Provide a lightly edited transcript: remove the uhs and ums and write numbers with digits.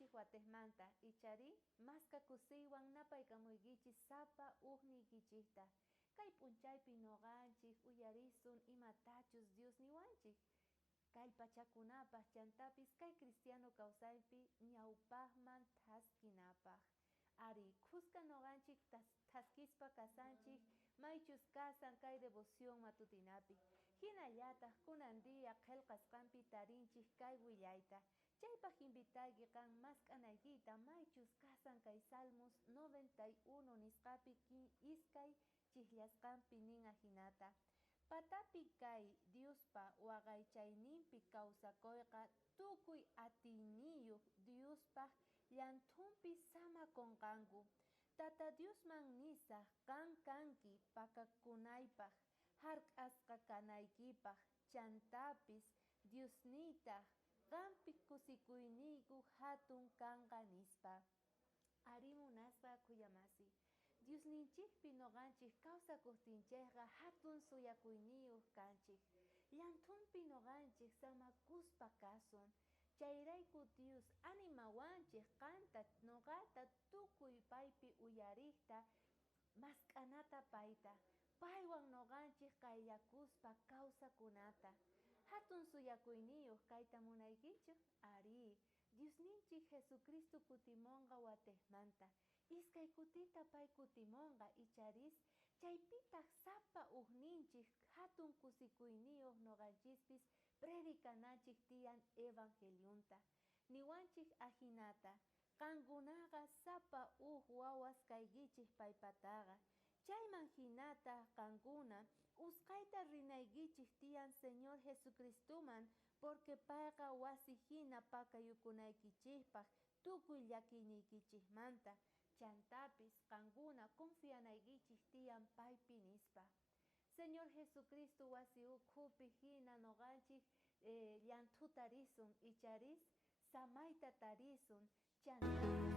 noganchik watesmanta ichari maska kusiwan napaykamuykichik sapa ugnikichikta kay p'unchaypi noganchik uyarisun imatachus Dios niwanchik kay pachakunapaj chantapis kay cristiano kawsaypi ñawpajman thaskinapaj ari kuska noganchik thaskispa kasanchik maychus kasan kay devoción matutinapi hinallataj kunan día qillqasqanpi tarinchik kay willayta chaypaj invitayki kan mask'anaykita maychus kasan kay Salmos 91 nisqapi iskay chikllashqanpi ninga hinata patapi kay Diospa waqaychayninpi kawsakuyqa tukuy atiyniyuq Diospaj llanthupi samakunqanku tata Diosman nisaq kanki pakakunaypaj hark'asqa kanaykipaj chantapis Diosniyta qanpi kusikuyniku hatun kanqa nispa ari munasqa kuyamasi Diosninchikpi noganchik kawsakuqtinchikqa hatun suyakuyniyuq kanchik llanthunpi noganchik samakuspa kasun chayrayku Dios animawanchik qanta nogata tukuy paypi uyariqta mask'anata payta paywan noganchik qayllakuspa kawsakunata hatun suyakuyniyuq kayta munaykichu ari Diosninchik Jesucristo kutimunqa watesmanta iskay kutita pay kutimunqa icharis chaypitaq sapa ugninchik hatun kusikuyniyuq noganchispis predicananchik tiyan evangeliunta niwanchik ahinata qankunaqa sapa wawas kaykichik paypataqa chayman hinata qankuna usqayta rinaykichik tiyan Señor Jesucristuman porque payqa wasi hina pakayukunaykichikpaq tukuy llakiynikichikmanta chantapis qankuna confianaykichik tiyan paypi nispa Señor Jesucristo wasi ukhupi hina noganchik llanthuta risun icharis samayta tarisun chantapis